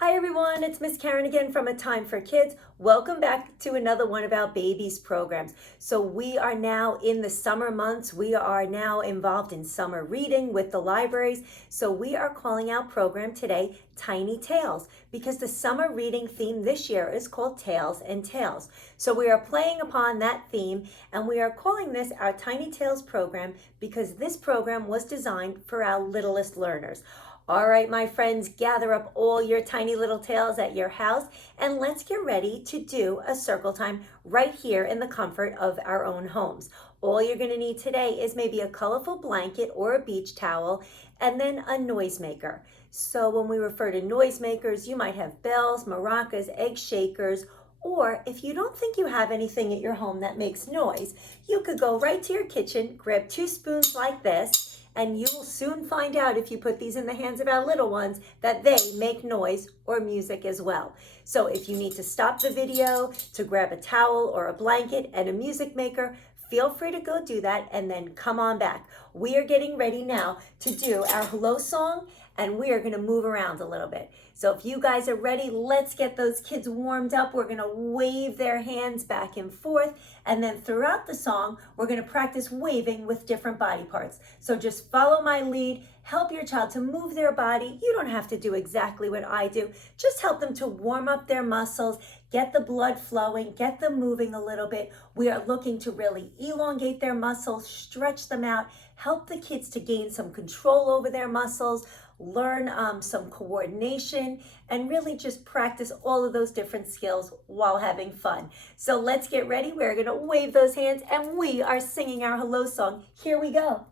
Hi everyone, it's Miss Karen again from A Time for Kids. Welcome back to another one of our babies programs. So we are now in the summer months. We are now involved in summer reading with the libraries. So we are calling our program today Tiny Tales because the summer reading theme this year is called Tales and Tales. So we are playing upon that theme and we are calling this our Tiny Tales program because this program was designed for our littlest learners. All right, my friends, gather up all your tiny little tales at your house and let's get ready to do a circle time right here in the comfort of our own homes. All you're going to need today is maybe a colorful blanket or a beach towel and then a noisemaker. So when we refer to noisemakers, you might have bells, maracas, egg shakers, or if you don't think you have anything at your home that makes noise, you could go right to your kitchen, grab 2 spoons like this, and you will soon find out if you put these in the hands of our little ones that they make noise or music as well. So if you need to stop the video to grab a towel or a blanket and a music maker, feel free to go do that and then come on back. We are getting ready now to do our hello song and we are going to move around a little bit. So if you guys are ready, let's get those kids warmed up. We're going to wave their hands back and forth. And then throughout the song, we're going to practice waving with different body parts. So just follow my lead. Help your child to move their body. You don't have to do exactly what I do. Just help them to warm up their muscles, get the blood flowing, get them moving a little bit. We are looking to really elongate their muscles, stretch them out, help the kids to gain some control over their muscles, learn some coordination, and really just practice all of those different skills while having fun. So let's get ready. We're going to wave those hands and we are singing our hello song. Here we go.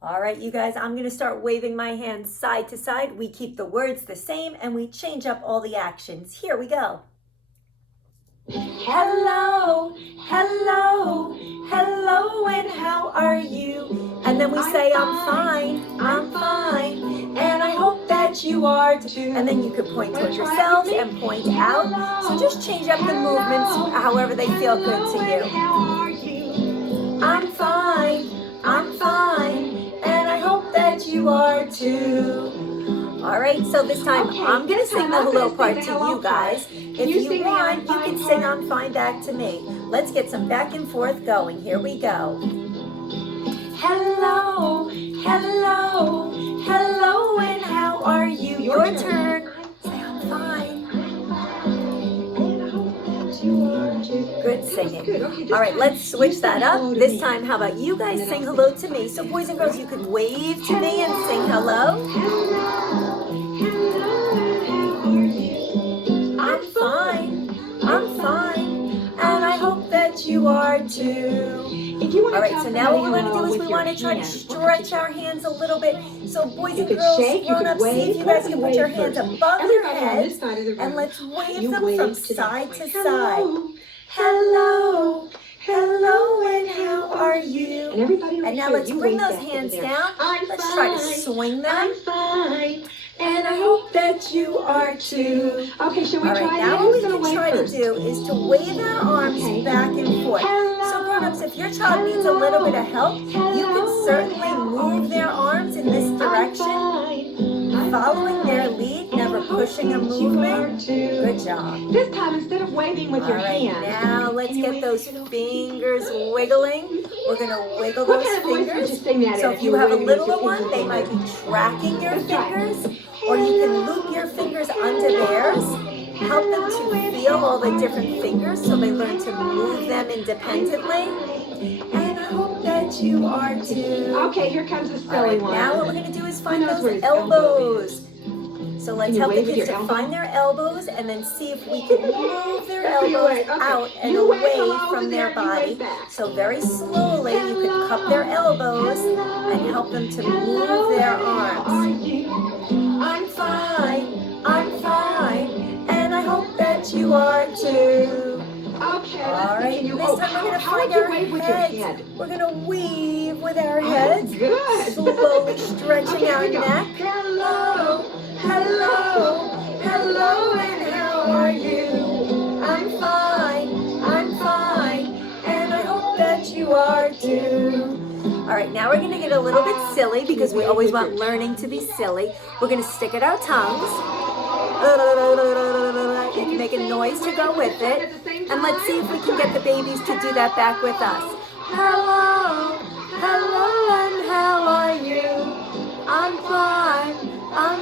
All right, you guys, I'm going to start waving my hands side to side. We keep the words the same and we change up all the actions. Here we go. Hello, hello, hello, and how are you? And then we say, I'm fine, and I hope that you are too. And then you could point towards yourselves and point out. So just change up the movements however they feel good to you. I'm fine, and I hope that you are too. All right, so this time I'm going to sing the hello part to you guys. If you want, you can sing I'm fine back to me. Let's get some back and forth going. Here we go. Hello, hello, hello, and how are you? Your turn. Say I'm fine. Good singing. All right, let's switch that up. This time, how about you guys sing hello to me? So boys and girls, you could wave to me and sing hello. I'm fine, and I hope that you are too. All right, so now what we want to do is we want to try to stretch our hands a little bit. So boys and girls, grown-ups, see if you guys can put your hands above your heads, and let's wave them from side to side. Hello, hello, and how are you? And now let's bring those hands down. Let's try to swing them. I'm fine. And I hope that you are too. Okay, shall we try it? Now what we can try to do is to wave our arms back and forth. So grown-ups, if your child needs a little bit of help, you can certainly move their arms in this direction, following their lead, never pushing a movement. Good job. This time, instead of waving with your hand. All right, now let's get those fingers wiggling. We're going to wiggle those fingers. So if you have a littler one, they might be tracking your fingers, or you can loop your fingers under theirs. Help them to feel all the different fingers so they learn to move them independently. And I hope that you are too. Okay, here comes the silly one. Now what we're going to do is find those elbows. So let's help the kids to find their elbows and then see if we can move their elbows out and away from their body. So very slowly you can cup their elbows and help them to move their arms. I'm fine, and I hope that you are too. Okay. All right, this time we're going to find our heads. We're going to weave with our heads. Good. Slowly stretching our neck. Hello, hello, hello, and how are you? I'm fine, and I hope that you are too. All right, now now we're going to get a little bit silly because we always want learning to be silly. We're going to stick at our tongues. You can make a noise to go with it. And let's see if we can get the babies to do that back with us. Hello, hello, and how are you? I'm fine, and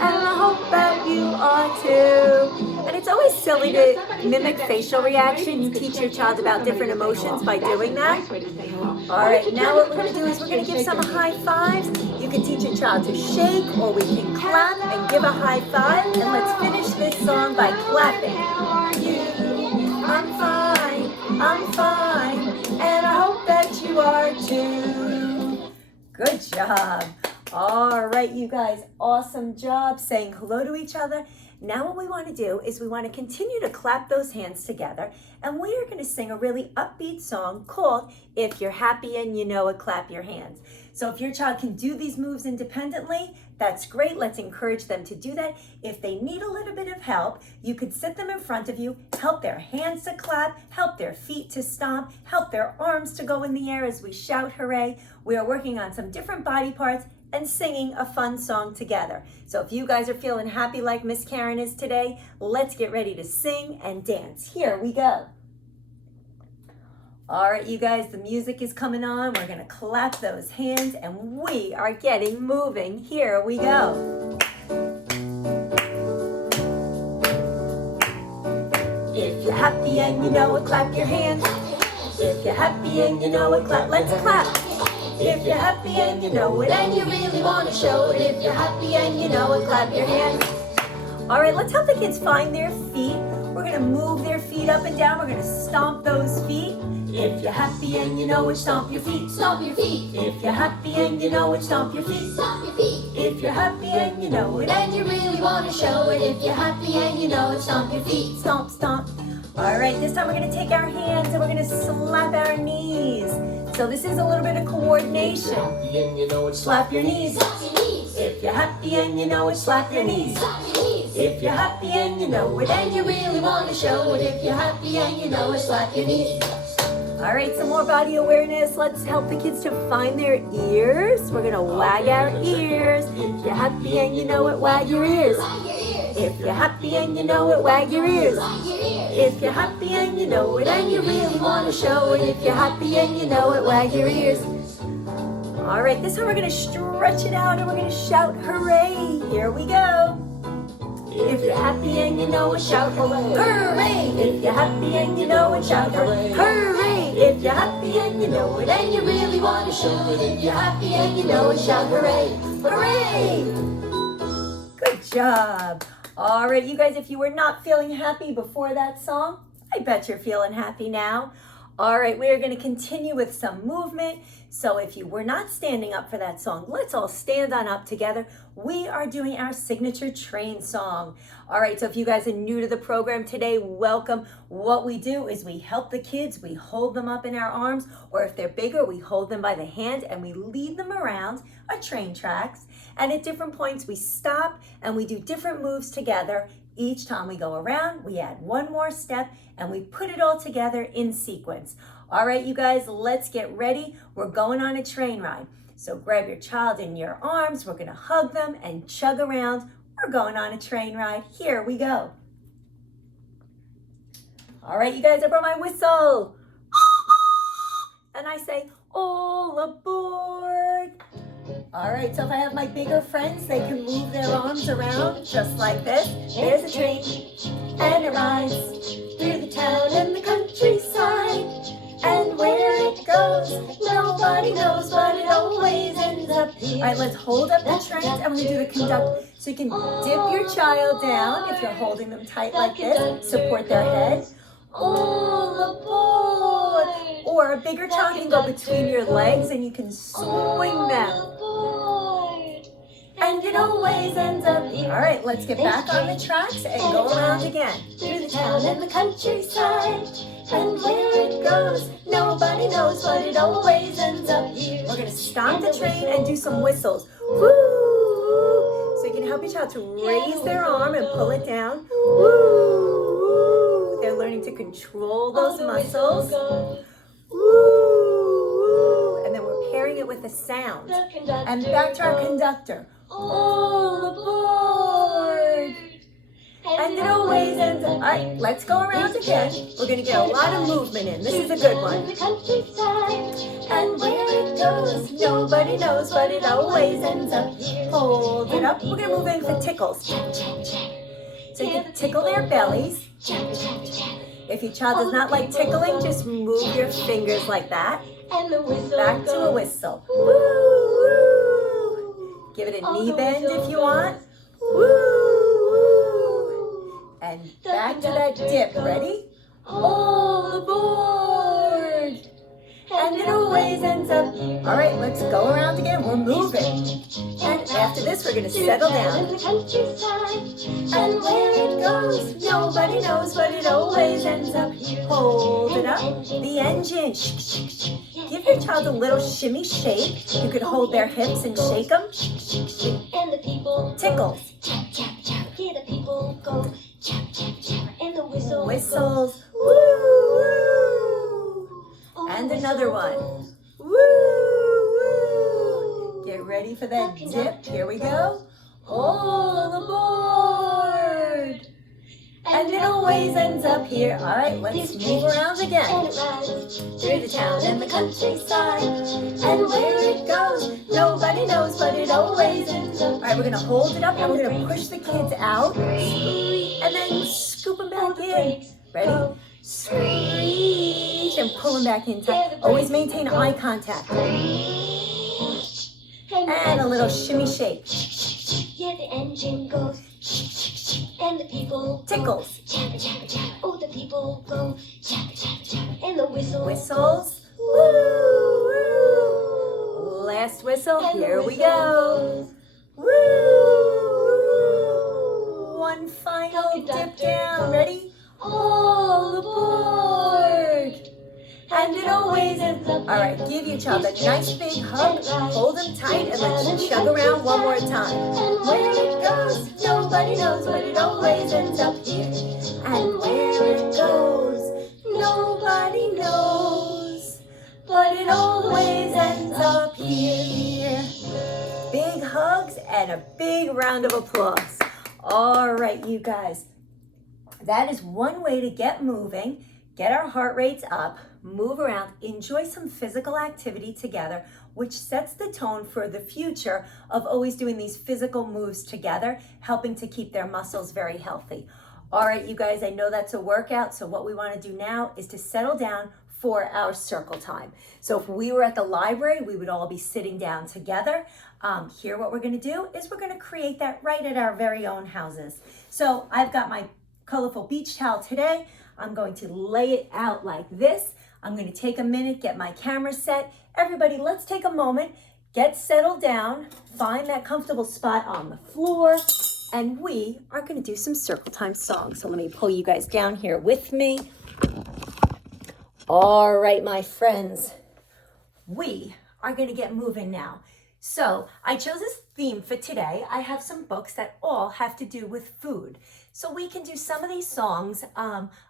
I hope that you are too. And it's always silly to mimic facial reaction. You teach your child about different emotions by doing that. All right, now what we're going to do is we're going to give some high fives. You can teach your child to shake, or we can clap and give a high five. And let's finish this song by clapping. I'm fine, and I hope that you are too. Good job. All right, you guys, awesome job saying hello to each other. Now what we want to do is we want to continue to clap those hands together, and we are going to sing a really upbeat song called If You're Happy and You Know It, Clap Your Hands. So if your child can do these moves independently, that's great. Let's encourage them to do that. If they need a little bit of help, you could sit them in front of you, help their hands to clap, help their feet to stomp, help their arms to go in the air as we shout hooray. We are working on some different body parts and singing a fun song together. So if you guys are feeling happy like Miss Karen is today, let's get ready to sing and dance. Here we go. All right, you guys, the music is coming on. We're gonna clap those hands and we are getting moving. Here we go. If you're happy and you know it, clap your hands. If you're happy and you know it, clap, let's clap. If you're happy and you know it and you really want to show it, if you're happy and you know it, clap your hands. All right, let's help the kids find their feet. We're going to move their feet up and down. We're going to stomp those feet. If you're happy and you know it, stomp your feet. Stomp your feet. If you're happy and you know it, stomp your feet. Stomp your feet. If you're happy and you know it and you really want to show it, if you're happy and you know it, stomp your feet. Stomp, stomp. All right, this time we're going to take our hands and we're going to slap our knees. So this is a little bit of coordination. If you're happy and you know it, slap your knees. If you're happy and you know it, slap your knees. If you're happy and you know it and you really want to show it, if you're happy and you know it, slap your knees. All right, some more body awareness. Let's help the kids to find their ears. We're gonna wag our ears. If you're happy and you know it, wag your ears. If you're happy and you know it, wag your ears. If you're happy and you know it and you really want to show it, if you're happy and you know it, wag your ears. All right, this time we're going to stretch it out and we're going to shout hooray. Here we go. If you're happy and you know it, shout hooray. If you're happy and you know it, shout hooray. If you're happy and you know it and you really want to show it, if you're happy and you know it, shout hooray. Hooray. Good job. All right, you guys, if you were not feeling happy before that song, I bet you're feeling happy now. All right, we are going to continue with some movement. So if you were not standing up for that song, let's all stand on up together. We are doing our signature train song. All right, so if you guys are new to the program today, welcome. What we do is we help the kids, we hold them up in our arms, or if they're bigger, we hold them by the hand and we lead them around our train tracks. And at different points, we stop and we do different moves together. Each time we go around, we add one more step and we put it all together in sequence. All right, you guys, let's get ready. We're going on a train ride. So grab your child in your arms. We're going to hug them and chug around. We're going on a train ride. Here we go. All right, you guys, I brought my whistle. And I say, all aboard. All right, so if I have my bigger friends, they can move their arms around just like this. There's a train, and it rides through the town and the countryside. And where it goes, nobody knows, but it always ends up here. All right, let's hold up the trains, and we're going to do the conduct. So you can dip your child down if you're holding them tight like this. Support their head. All aboard. Or a bigger child can go between your legs, and you can swing them. And it always ends up here. All right, let's get back on the tracks and go around again. Through the town and the countryside. And where it goes, nobody knows, but it always ends up here. We're going to stop the train and do some whistles. Woo! So you can help your child to raise their arm and pull it down. Woo! They're learning to control those muscles. Woo! And then we're pairing doing it with a sound. The conductor And back to our goes, conductor. All aboard. And it always ends up. All right, let's go around again. We're going to get a lot of movement in. This is a good one. And where it goes, nobody knows, but it always ends up. Hold it up. We're going to move in for tickles. So you can tickle their bellies. If your child does not like tickling, just move your fingers like that. Back to a whistle. Woo, woo. Give it a knee bend if you want. Woo, woo. And back to that dip. Ready? All aboard. And it always ends up. All right, let's go around again. We're moving. And after this, we're going to settle down. And where it goes, nobody knows, but it always ends up. Hold it up. The engine. Give your child a little shimmy shake. You could hold their hips and shake them. And the people Tickles. hear the people go. And the whistle Whistles. Woo, woo. And another one. Woo, woo. Get ready for that dip. Here we go. All aboard. And it always ends up here. All right, let's move around again. Through the town and the countryside. And where it goes, nobody knows, but it always ends up. All right, we're going to hold it up and we're going to push the kids out. And then scoop them back in. Ready? Screech and pull them back in tight. Always maintain eye contact. And a little shimmy shake. Yeah, the engine goes. And the people Tickles. Oh, the people go. And the whistle Whistles. Woo, woo. Last whistle. Here we go. Woo. One final dip down. Ready? All aboard. And it always ends up. All right, give your child a nice big hug. Hold them tight and let's chug around one more time. And where it goes, nobody knows, but it always ends up here. And where it goes, nobody knows, but it always ends up here. Big hugs and a big round of applause. All right, you guys. That is one way to get moving, get our heart rates up, move around, enjoy some physical activity together, which sets the tone for the future of always doing these physical moves together, helping to keep their muscles very healthy. All right, you guys, I know that's a workout, so what we want to do now is to settle down for our circle time. So if we were at the library, we would all be sitting down together. Here, what we're going to do is we're going to create that right at our very own houses. So I've got my colorful beach towel today. I'm going to lay it out like this. I'm going to take a minute, get my camera set. Everybody, let's take a moment, get settled down, find that comfortable spot on the floor, and we are going to do some circle time songs. So let me pull you guys down here with me. All right, my friends, we are going to get moving now. So I chose this theme for today. I have some books that all have to do with food. So we can do some of these songs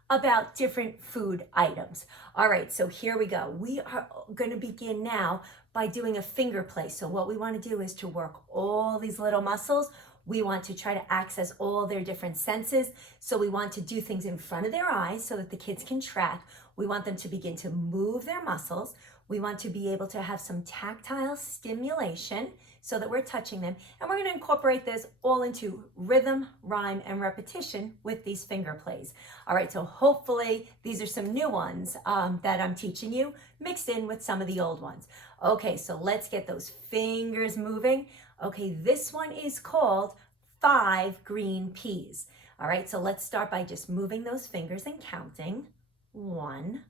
about different food items. All right, so here we go. We are going to begin now by doing a finger play. So what we want to do is to work all these little muscles. We want to try to access all their different senses. So we want to do things in front of their eyes so that the kids can track. We want them to begin to move their muscles. We want to be able to have some tactile stimulation so that we're touching them. And we're going to incorporate this all into rhythm, rhyme, and repetition with these finger plays. All right, so hopefully these are some new ones that I'm teaching you mixed in with some of the old ones. Okay, so let's get those fingers moving. Okay, this one is called 5 green peas. All right, so let's start by just moving those fingers and counting. 1,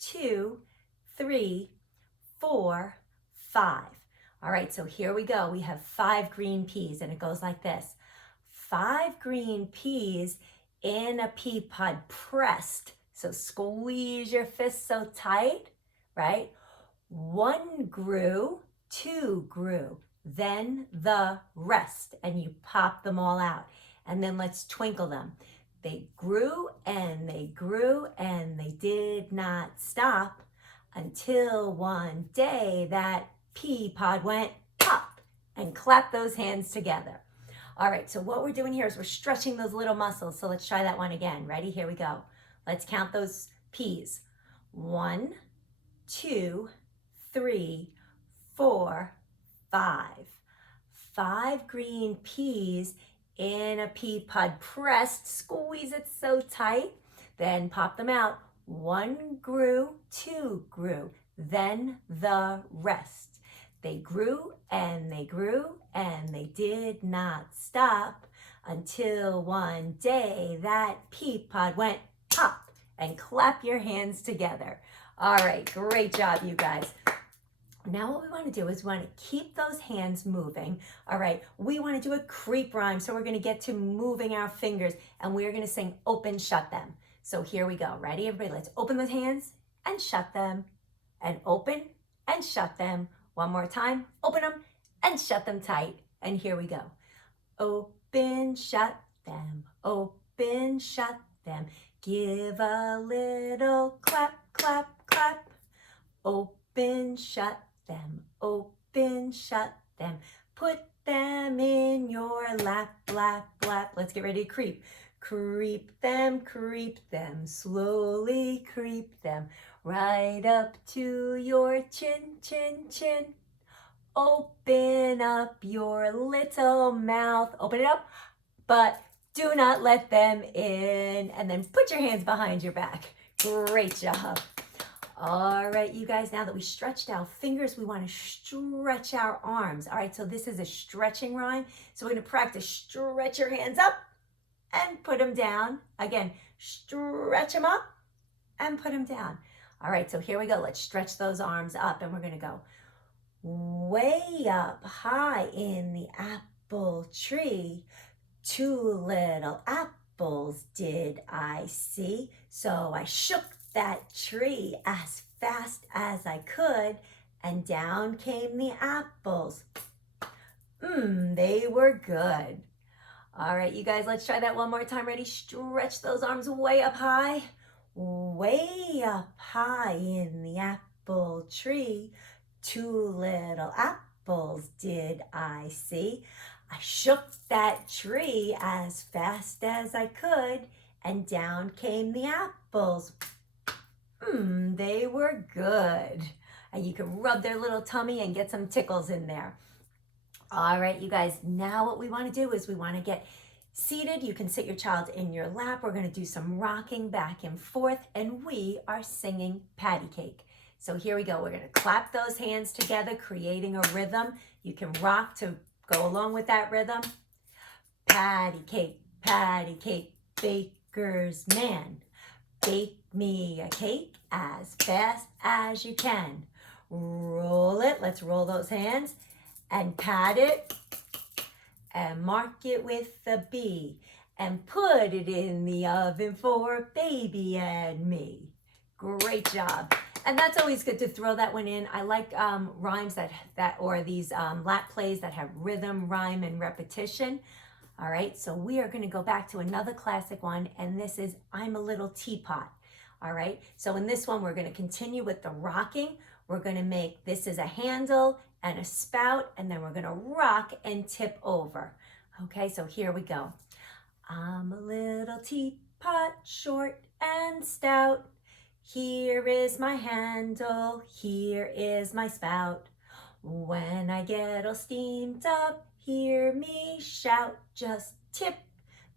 2, 3, 4, 5. All right, so here we go. We have 5 green peas, and it goes like this. 5 green peas in a pea pod pressed. So squeeze your fist so tight, right? 1 grew, 2 grew, then the rest, and you pop them all out. And then let's twinkle them. They grew and they grew and they did not stop until one day that pea pod went pop, and clap those hands together. All right, so what we're doing here is we're stretching those little muscles. So let's try that one again. Ready? Here we go. Let's count those peas. 1, 2, 3, 4, 5. 5 green peas in a pea pod, pressed, squeeze it so tight, then pop them out. 1 grew, 2 grew, then the rest. They grew and they grew and they did not stop until one day that pea pod went pop, and clap your hands together. All right, great job, you guys. Now what we want to do is we want to keep those hands moving. All right, we want to do a creep rhyme. So we're going to get to moving our fingers, and we're going to sing open, shut them. So here we go. Ready, everybody? Let's open those hands and shut them, and open and shut them. One more time. Open them and shut them tight. And here we go. Open, shut them. Open, shut them. Give a little clap, clap, clap. Open, shut them, open, shut them, put them in your lap, lap, lap. Let's get ready to creep. Creep them, slowly creep them, right up to your chin, chin, chin. Open up your little mouth, open it up, but do not let them in. And then put your hands behind your back. Great job. All right, you guys, now that we stretched our fingers, we want to stretch our arms. All right, so this is a stretching rhyme. So we're going to practice stretch your hands up and put them down. Again, stretch them up and put them down. All right, so here we go. Let's stretch those arms up, and we're going to go way up high in the apple tree. 2 little apples did I see, so I shook that tree as fast as I could, and down came the apples. They were good. All right, you guys, let's try that one more time. Ready? Stretch those arms way up high. Way up high in the apple tree. 2 little apples did I see. I shook that tree as fast as I could, and down came the apples. They were good. And you can rub their little tummy and get some tickles in there. All right, you guys, now what we want to do is we want to get seated. You can sit your child in your lap. We're going to do some rocking back and forth, and we are singing patty cake. So here we go. We're going to clap those hands together, creating a rhythm. You can rock to go along with that rhythm. Patty cake, baker's man. Bake me a cake as fast as you can. Roll it, let's roll those hands, and pat it, and mark it with a B, and put it in the oven for baby and me. Great job. And that's always good to throw that one in. I like rhymes that or these lap plays that have rhythm, rhyme, and repetition. All right, so we are going to go back to another classic one, and this is I'm a Little Teapot. All right, so in this one, we're going to continue with the rocking. We're going to make this is a handle and a spout, and then we're going to rock and tip over. Okay, so here we go. I'm a little teapot, short and stout. Here is my handle, here is my spout. When I get all steamed up, hear me shout, just tip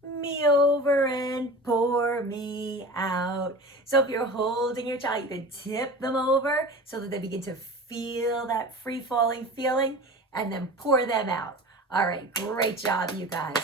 me over and pour me out. So if you're holding your child, you can tip them over so that they begin to feel that free-falling feeling, and then pour them out. All right, great job, you guys.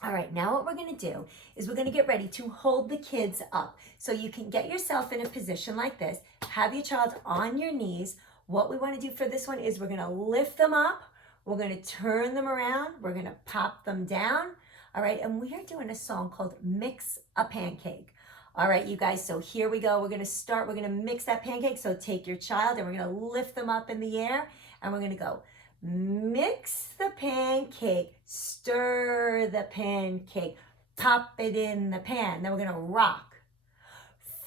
All right, now what we're going to do is we're going to get ready to hold the kids up. So you can get yourself in a position like this, have your child on your knees. What we want to do for this one is we're going to lift them up, we're going to turn them around, we're going to pop them down. All right, and we are doing a song called Mix a Pancake. All right, you guys, so here we go. We're going to mix that pancake. So take your child and we're going to lift them up in the air, and we're going to go mix the pancake, stir the pancake, pop it in the pan. Then we're going to rock.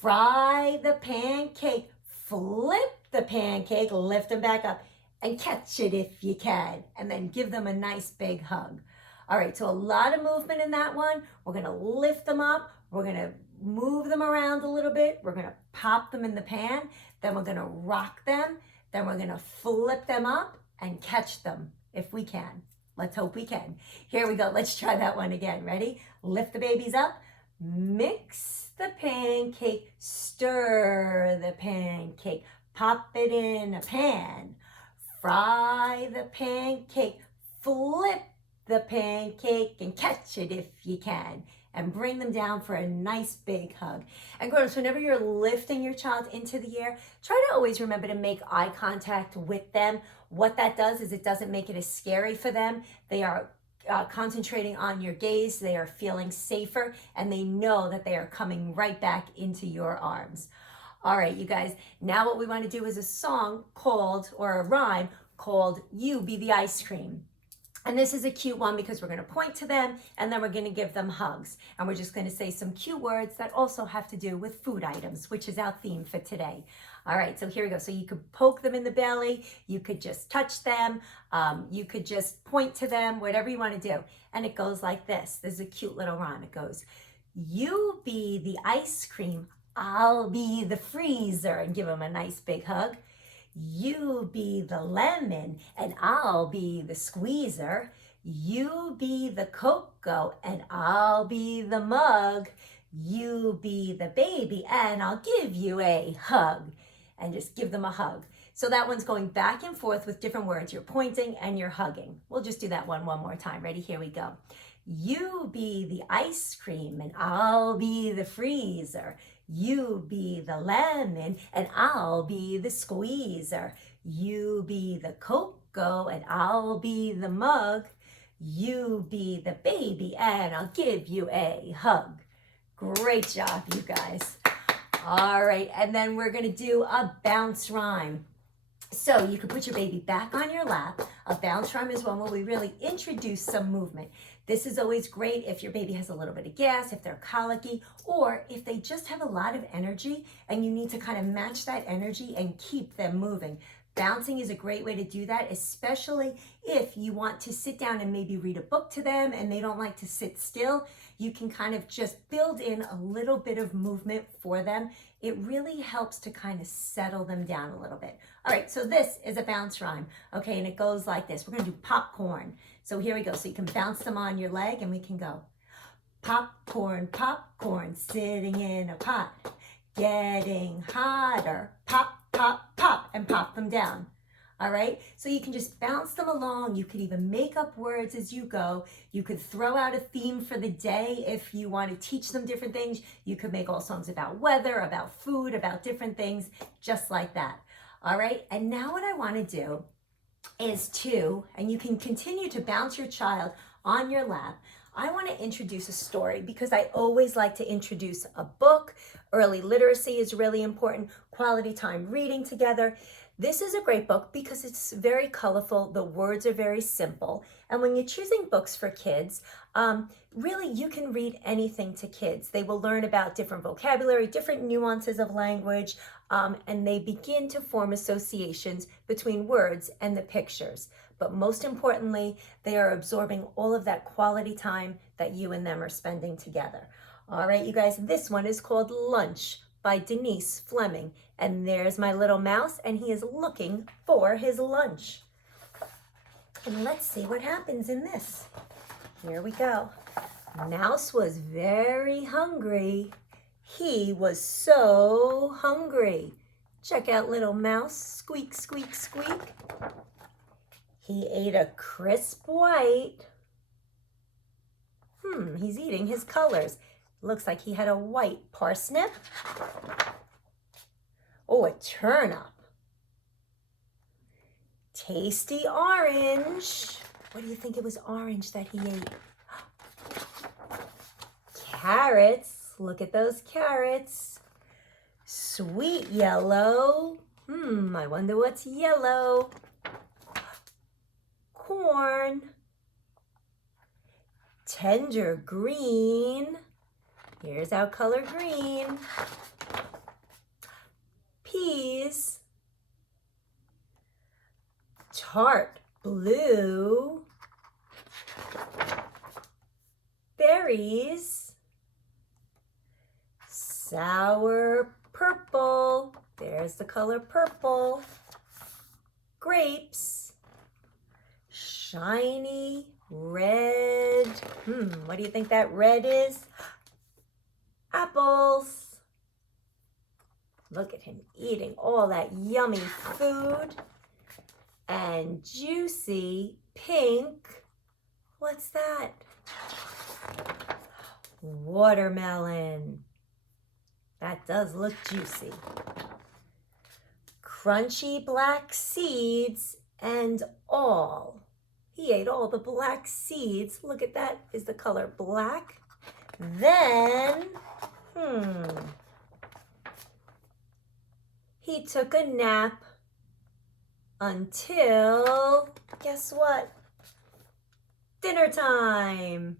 Fry the pancake, flip the pancake, lift them back up, and catch it if you can, and then give them a nice big hug. All right, so a lot of movement in that one. We're gonna lift them up. We're gonna move them around a little bit. We're gonna pop them in the pan. Then we're gonna rock them. Then we're gonna flip them up and catch them if we can. Let's hope we can. Here we go. Let's try that one again. Ready? Lift the babies up. Mix the pancake. Stir the pancake. Pop it in a pan. Fry the pancake. Flip the pancake and catch it if you can. And bring them down for a nice big hug. And grown-ups, whenever you're lifting your child into the air, try to always remember to make eye contact with them. What that does is it doesn't make it as scary for them. They are concentrating on your gaze. They are feeling safer, and they know that they are coming right back into your arms. All right, you guys, now what we want to do is a song called, or a rhyme called, You Be the Ice Cream. And this is a cute one because we're going to point to them and then we're going to give them hugs. And we're just going to say some cute words that also have to do with food items, which is our theme for today. All right, so here we go. So you could poke them in the belly. You could just touch them. You could just point to them, whatever you want to do. And it goes like this. This is a cute little rhyme. It goes, you be the ice cream, I'll be the freezer, and give them a nice big hug. You be the lemon and I'll be the squeezer. You be the cocoa and I'll be the mug. You be the baby and I'll give you a hug. And just give them a hug. So that one's going back and forth with different words. You're pointing and you're hugging. We'll just do that one more time. Ready? Here we go. You be the ice cream and I'll be the freezer. You be the lemon and I'll be the squeezer. You be the cocoa and I'll be the mug. You be the baby and I'll give you a hug. Great job, you guys. All right, and then we're gonna do a bounce rhyme. So you can put your baby back on your lap. A bounce rhyme is one where we really introduce some movement. This is always great if your baby has a little bit of gas, if they're colicky, or if they just have a lot of energy and you need to kind of match that energy and keep them moving. Bouncing is a great way to do that, especially if you want to sit down and maybe read a book to them and they don't like to sit still. You can kind of just build in a little bit of movement for them. It really helps to kind of settle them down a little bit. All right, so this is a bounce rhyme, okay, and it goes like this. We're gonna do popcorn. So here we go. So you can bounce them on your leg and we can go. Popcorn, popcorn, sitting in a pot, getting hotter. Pop, pop, pop, and pop them down. All right, so you can just bounce them along. You could even make up words as you go. You could throw out a theme for the day if you want to teach them different things. You could make all songs about weather, about food, about different things, just like that. All right, and now what I want to do is and you can continue to bounce your child on your lap. I want to introduce a story because I always like to introduce a book. Early literacy is really important. Quality time reading together. This is a great book because it's very colorful. The words are very simple. And when you're choosing books for kids, really you can read anything to kids. They will learn about different vocabulary, different nuances of language, and they begin to form associations between words and the pictures. But most importantly, they are absorbing all of that quality time that you and them are spending together. All right, you guys, this one is called Lunch by Denise Fleming. And there's my little mouse, and he is looking for his lunch. And let's see what happens in this. Here we go. Mouse was very hungry. He was so hungry. Check out little mouse. Squeak, squeak, squeak. He ate a crisp white. He's eating his colors. Looks like he had a white parsnip. Oh, a turnip. Tasty orange. What do you think it was orange that he ate? Carrots. Look at those carrots. Sweet yellow. I wonder what's yellow. Corn. Tender green. Here's our color green. Peas. tart blue, berries, sour purple, there's the color purple, grapes, shiny red, what do you think that red is? Apples. Look at him eating all that yummy food. And juicy pink, what's that? Watermelon. That does look juicy. Crunchy black seeds and all. He ate all the black seeds. Look at that, is the color black. Then, he took a nap until, guess what? Dinner time.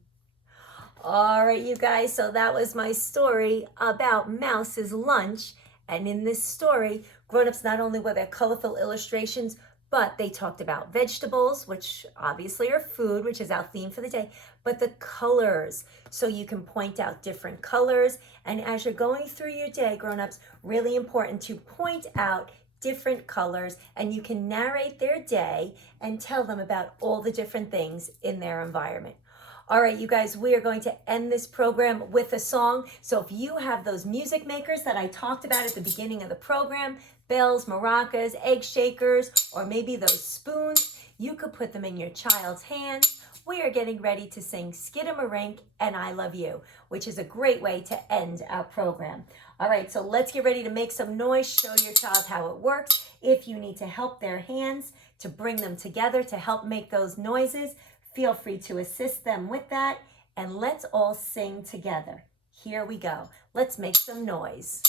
All right, you guys, so that was my story about Mouse's lunch. And in this story, grown-ups, not only were there colorful illustrations, but they talked about vegetables, which obviously are food, which is our theme for the day, but the colors. So you can point out different colors. And as you're going through your day, grown-ups, really important to point out different colors, and you can narrate their day and tell them about all the different things in their environment. All right, you guys, we are going to end this program with a song. So if you have those music makers that I talked about at the beginning of the program, bells, maracas, egg shakers, or maybe those spoons, you could put them in your child's hands. We are getting ready to sing Skidamarink and I Love You, which is a great way to end our program. All right, so let's get ready to make some noise, show your child how it works. If you need to help their hands to bring them together to help make those noises, feel free to assist them with that, and let's all sing together. Here we go. Let's make some noise.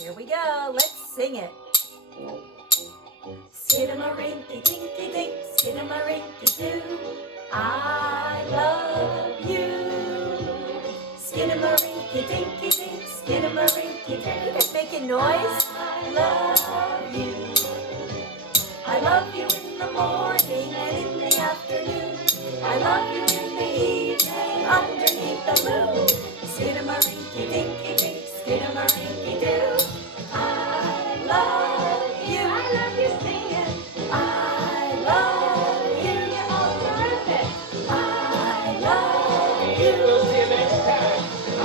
Here we go. Let's sing it. Skidamarinky dinky dink, skidamarinky doo, I love you. Skidamarinky dinky dink, skidamarinky doo. You guys making noise? I love you. I love you in the morning and in the afternoon. I love you in the evening underneath the moon. Skidamarinky dinky dink, skidamarinky doo. I love you. I love you singing. I love you. You're all terrific. I love you. We'll see you next time. I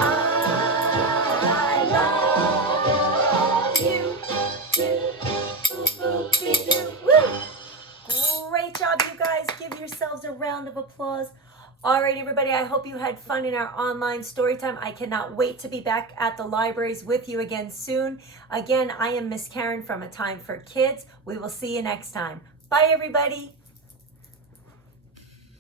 love you. Woo! Great job, you guys. Give yourselves a round of applause. All right, everybody, I hope you had fun in our online story time. I cannot wait to be back at the libraries with you again soon. Again, I am Miss Karen from A Time for Kids. We will see you next time. Bye, everybody.